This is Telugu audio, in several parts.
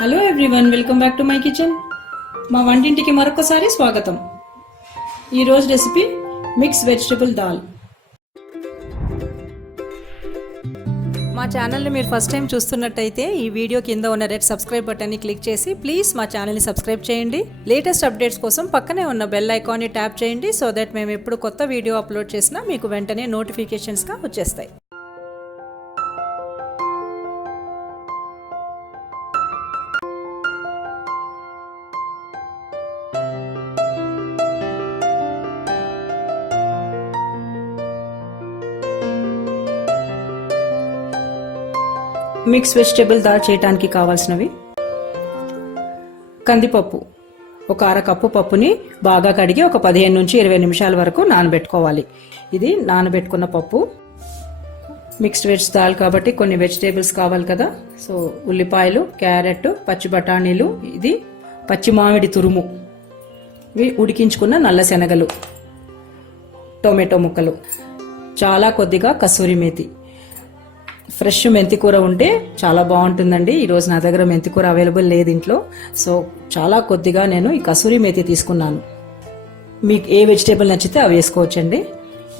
Hello everyone, welcome back to my kitchen. మా వంటింటికి మరొకసారి స్వాగతం. ఈరోజు రెసిపీ మిక్స్ వెజిటబుల్ దాల్. మా ఛానల్ని మీరు ఫస్ట్ టైం చూస్తున్నట్టయితే ఈ వీడియో కింద ఉన్న రెడ్ సబ్స్క్రైబ్ బటన్ని క్లిక్ చేసి ప్లీజ్ మా ఛానల్ని సబ్స్క్రైబ్ చేయండి. లేటెస్ట్ అప్డేట్స్ కోసం పక్కనే ఉన్న బెల్ ఐకాన్ని ట్యాప్ చేయండి సో దట్ మేము ఎప్పుడు కొత్త వీడియో అప్లోడ్ చేసినా మీకు వెంటనే నోటిఫికేషన్స్గా వచ్చేస్తాయి. మిక్స్ వెజిటబుల్ దాల్ చేయడానికి కావాల్సినవి: కందిపప్పు ఒక అరకప్పు పప్పుని బాగా కడిగి ఒక 15 నుంచి 20 నిమిషాల వరకు నానబెట్టుకోవాలి. ఇది నానబెట్టుకున్న పప్పు. మిక్స్డ్ వెజ్ దాల్ కాబట్టి కొన్ని వెజిటేబుల్స్ కావాలి కదా. సో ఉల్లిపాయలు, క్యారెట్, పచ్చి బఠానీలు, ఇది పచ్చి మామిడి తురుము, ఇవి ఉడికించుకున్న నల్ల శనగలు, టొమాటో ముక్కలు, చాలా కొద్దిగా కసూరి మేతి. ఫ్రెష్ మెంతికూర ఉంటే చాలా బాగుంటుందండి. ఈరోజు నా దగ్గర మెంతికూర అవైలబుల్ లేదు ఇంట్లో, సో చాలా కొద్దిగా నేను ఈ కసూరి మేతి తీసుకున్నాను. మీకు ఏ వెజిటేబుల్ నచ్చితే అవి వేసుకోవచ్చండి.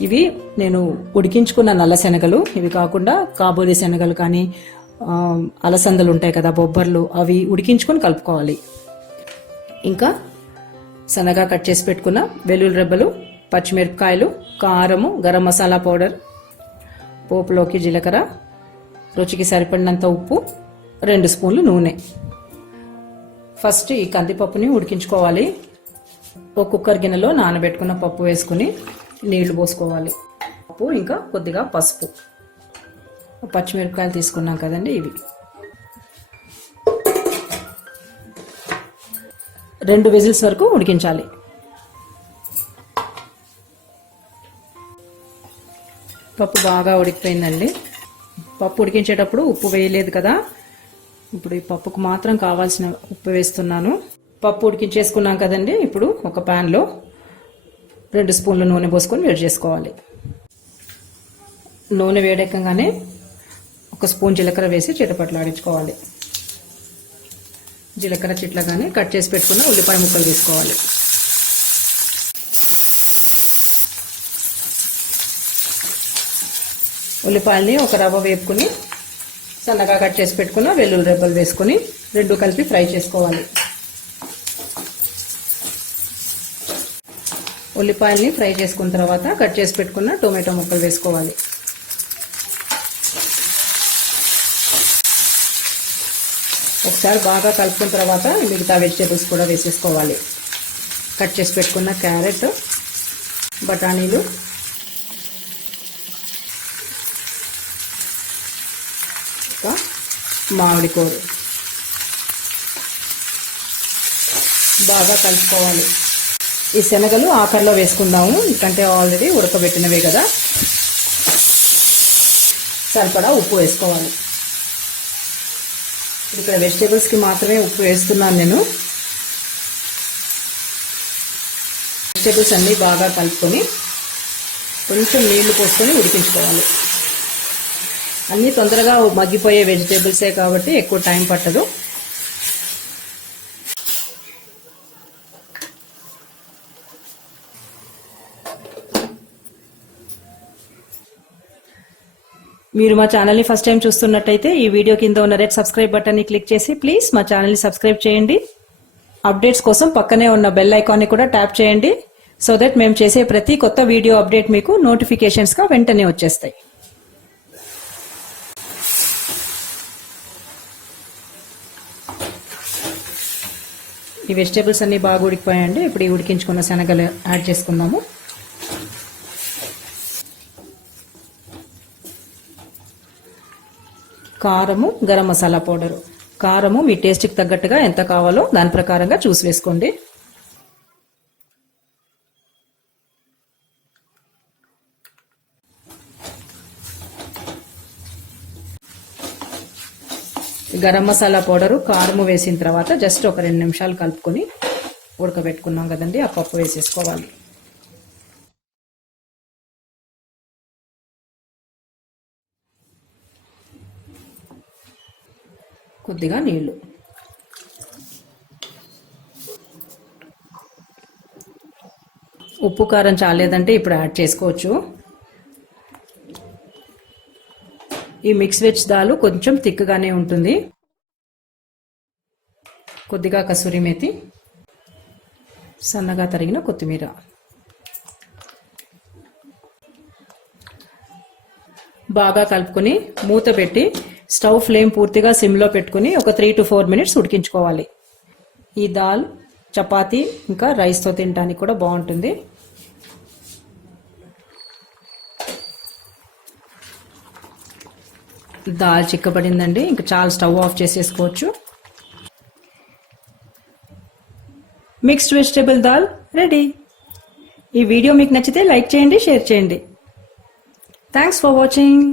ఇవి నేను ఉడికించుకున్న నల్ల శనగలు, ఇవి కాకుండా కాబూలి శనగలు కానీ అలసందలు ఉంటాయి కదా, బొబ్బర్లు, అవి ఉడికించుకొని కలుపుకోవాలి. ఇంకా సన్నగా కట్ చేసి పెట్టుకున్న వెల్లుల్లి రెబ్బలు, పచ్చిమిరపకాయలు, కారము, గరం మసాలా పౌడర్, పోపులోకి జీలకర్ర, రుచికి సరిపడినంత ఉప్పు, 2 స్పూన్లు నూనె. ఫస్ట్ ఈ కందిపప్పుని ఉడికించుకోవాలి. ఒక కుక్కర్ గిన్నెలో నానబెట్టుకున్న పప్పు వేసుకుని నీళ్లు పోసుకోవాలి. పప్పు ఇంకా కొద్దిగా పసుపు, పచ్చిమిరపకాయలు తీసుకున్నాం కదండి, ఇవి 2 విజిల్స్ వరకు ఉడికించాలి. పప్పు బాగా ఉడికిపోయిందండి. పప్పు ఉడికించేటప్పుడు ఉప్పు వేయలేదు కదా, ఇప్పుడు ఈ పప్పుకు మాత్రం కావాల్సిన ఉప్పు వేస్తున్నాను. పప్పు ఉడికించేసుకున్నాం కదండి. ఇప్పుడు ఒక ప్యాన్లో 2 స్పూన్లు నూనె పోసుకొని వేడి చేసుకోవాలి. నూనె వేడెక్కగానే 1 స్పూన్ జీలకర్ర వేసి చిటపట్లాడించుకోవాలి. జీలకర్ర చిట్లగానే కట్ చేసి పెట్టుకున్న ఉల్లిపాయ ముక్కలు వేసుకోవాలి. ఉల్లిపాయల్ని ఒక రవ్వ వేపుకుని సన్నగా కట్ చేసి పెట్టుకున్న వెల్లుల్లి రెబ్బలు వేసుకుని 2 కలిపి ఫ్రై చేసుకోవాలి. ఉల్లిపాయల్ని ఫ్రై చేసుకున్న తర్వాత కట్ చేసి పెట్టుకున్న టొమాటో ముక్కలు వేసుకోవాలి. ఒకసారి బాగా కలుపుకున్న తర్వాత మిగతా వెజిటేబుల్స్ కూడా వేసేసుకోవాలి. కట్ చేసి పెట్టుకున్న క్యారెట్, బఠానీలు, మామిడి కూర బాగా కలుపుకోవాలి. ఈ శనగలు ఆఖరిలో వేసుకుందాము, ఎందుకంటే ఆల్రెడీ ఉడకబెట్టినవే కదా. సరిపడా ఉప్పు వేసుకోవాలి. ఇక్కడ వెజిటేబుల్స్కి మాత్రమే ఉప్పు వేస్తున్నాను నేను. వెజిటేబుల్స్ అన్నీ బాగా కలుపుకొని కొంచెం నీళ్లు పోసుకొని ఉడికించుకోవాలి. అన్నీ తొందరగా మగ్గిపోయే వెజిటేబుల్సే కాబట్టి ఎక్కువ టైం పట్టదు. మీరు మా ఛానల్ని ఫస్ట్ టైం చూస్తున్నట్టయితే ఈ వీడియో కింద ఉన్న రెడ్ సబ్స్క్రైబ్ బటన్ని క్లిక్ చేసి ప్లీజ్ మా ఛానల్ని సబ్స్క్రైబ్ చేయండి. అప్డేట్స్ కోసం పక్కనే ఉన్న బెల్ ఐకాన్ని కూడా ట్యాప్ చేయండి సో దట్ మేము చేసే ప్రతి కొత్త వీడియో అప్డేట్ మీకు నోటిఫికేషన్స్గా వెంటనే వచ్చేస్తాయి. ఈ వెజిటేబుల్స్ అన్నీ బాగా ఉడికిపోయాయండి. ఇప్పుడు ఈ ఉడికించుకున్న శనగలు యాడ్ చేసుకుందాము. కారము, గరం మసాలా పౌడరు. కారము మీ టేస్ట్కి తగ్గట్టుగా ఎంత కావాలో దాని ప్రకారంగా చూసి వేసుకోండి. గరం మసాలా పౌడరు, కారము వేసిన తర్వాత జస్ట్ ఒక 2 నిమిషాలు కలుపుకొని ఉడకబెట్టుకున్నాం కదండి, ఆ పప్పు వేసేసుకోవాలి. కొద్దిగా నీళ్లు, ఉప్పు కారం చాలేదంటే ఇప్పుడు యాడ్ చేసుకోవచ్చు. ఈ మిక్స్ వెజ్ దాల్ కొంచెం థిక్గానే ఉంటుంది. కొద్దిగా కసూరి మేతి, సన్నగా తరిగిన కొత్తిమీర, బాగా కలుపుకొని మూత పెట్టి స్టవ్ ఫ్లేమ్ పూర్తిగా సిమ్లో పెట్టుకుని ఒక 3 to 4 minutes ఉడికించుకోవాలి. ఈ దాల్ చపాతీ ఇంకా రైస్తో తినడానికి కూడా బాగుంటుంది. దాల్ చిక్కబడిందండి, ఇంకా చాలా స్టవ్ ఆఫ్ చేసేసుకోవచ్చు. Mixed vegetable dal ready. ఈ వీడియో మీకు నచ్చితే లైక్ చేయండి, షేర్ చేయండి. Thanks for watching.